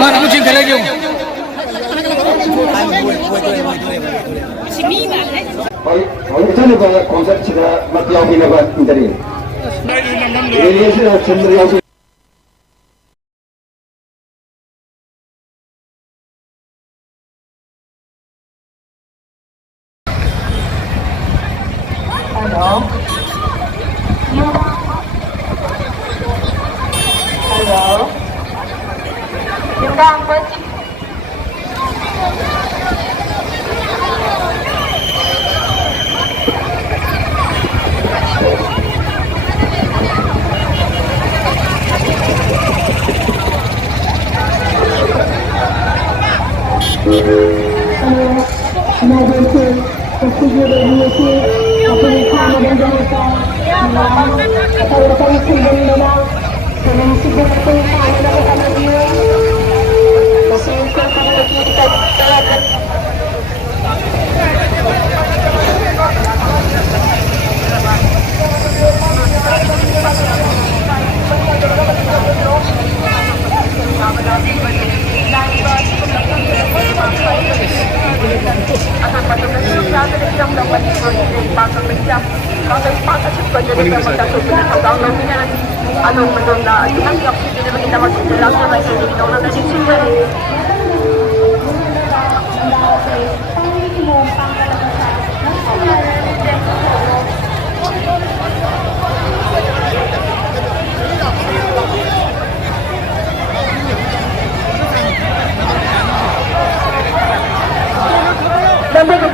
Mana mo ching lagi yung. 저는 그 콘서트가 맡겨오기는 분들이 예시로 전들이 Hello. Hello. Yung dapat.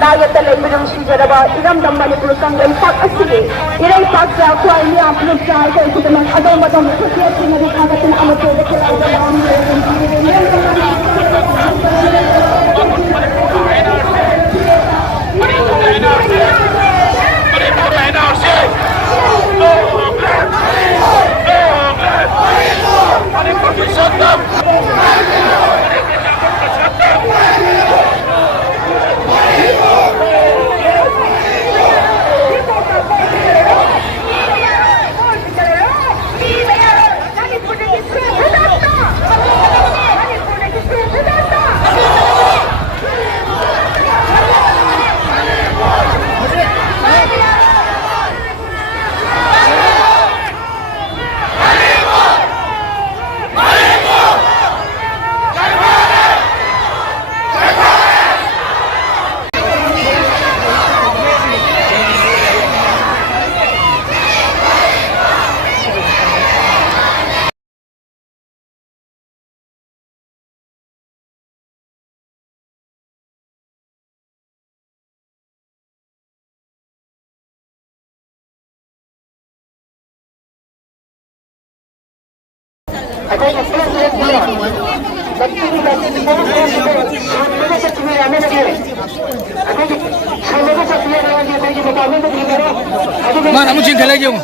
Dayat talaga sigara iram dam Manipur Congress pak asige irai pak sa kwa ni apno chai ko ito man adaw madam ko siya sinari kagatin ang ito de kaya Mana mo ching lagi yung.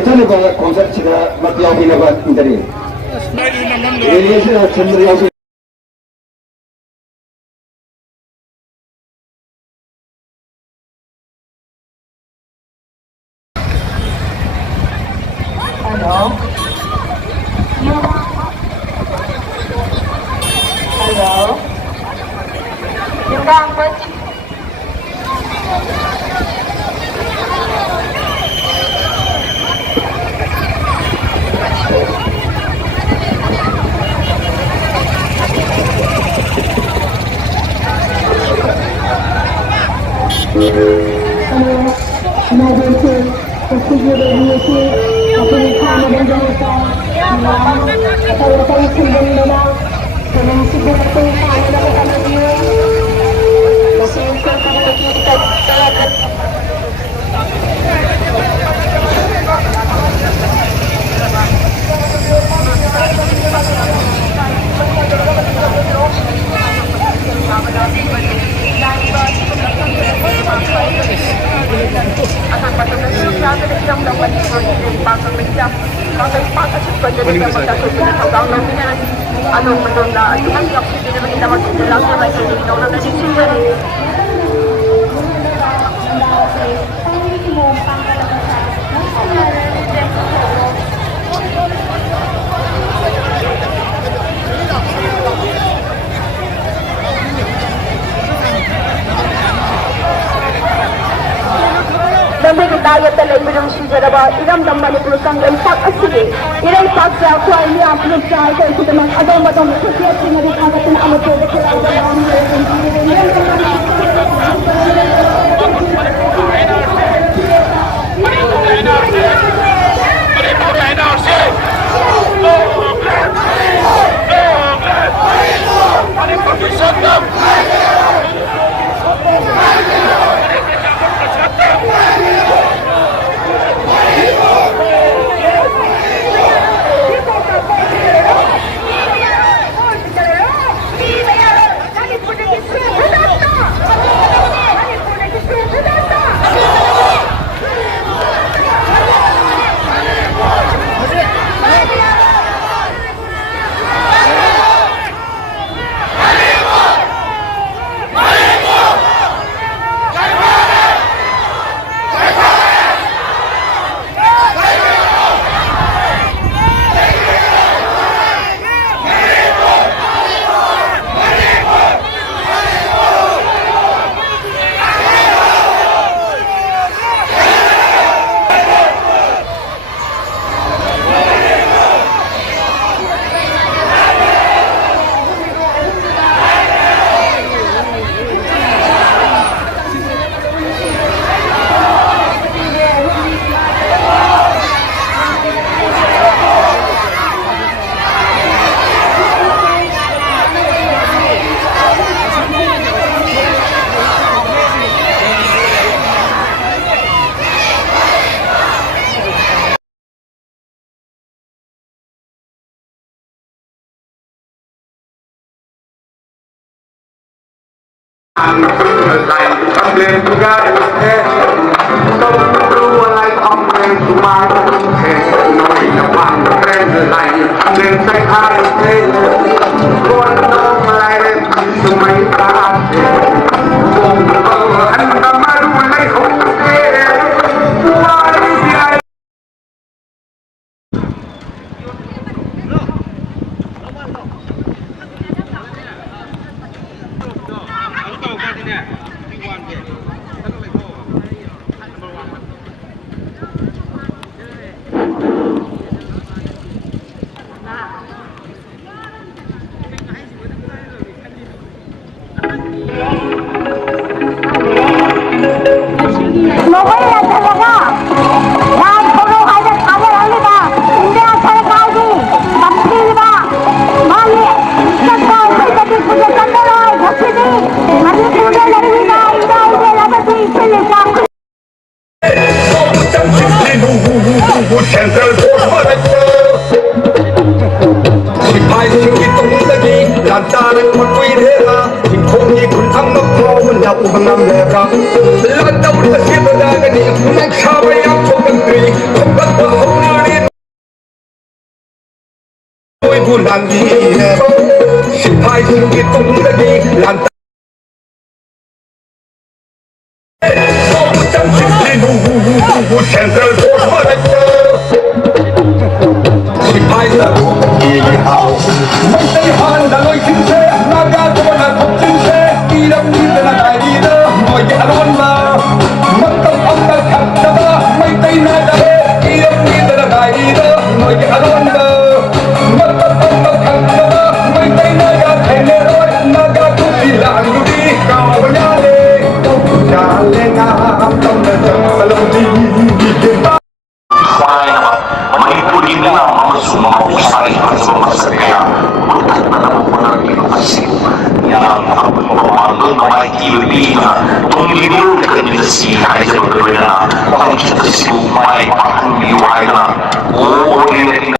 저는 그 콘서트가 맡겨오기는 분들이 예시로 전들이 Hello. Hello. Yung dapat. Anong mengumpang Nambigitayat na laibirong sijaraba, iramdam Manipur Kangal Pak Asige, Iray Paksa, Kwai Niya, Pulupsa, Ito Ito Naman, Adong Madong, Kutiyat Sinari Kagat na Amato, Dekala, Lain ambil juga kau perlu lain ambil cuma noi depan keren lain ambil saya harus kuat dong lain cuma tak anda malu lain Central lantaran magwirera Hingkong'i kuntang magkawan na umangang lera Lahat na ulit na sibadagani Nagsabay ang pagkagri Kumbat na haunarin Uy bulan dihira Sipay kong itong lagi Lantaran Central Sipay na ihaw May tayhan na lo'y sinse Nagagawa na kong sinse Ilang dito na tayo dito Mo'y alon na Magtapang nagkat na ba May tay na dahil Ilang dito na tayo dito Mo'y alon na Magtapang nagkat na ba May tay na dahil Nagatubilang lubi Kawanyali Kawanyali nga Ang tamnadang malawdi Manipulin na ang mga usay sa mga saraya. Bukat na naman po ng inovasi. Yang nakapagpapamando na may kilibig na tumilibol na kanila siya ay sa magawin na pangkita si may pangkuliway na uulit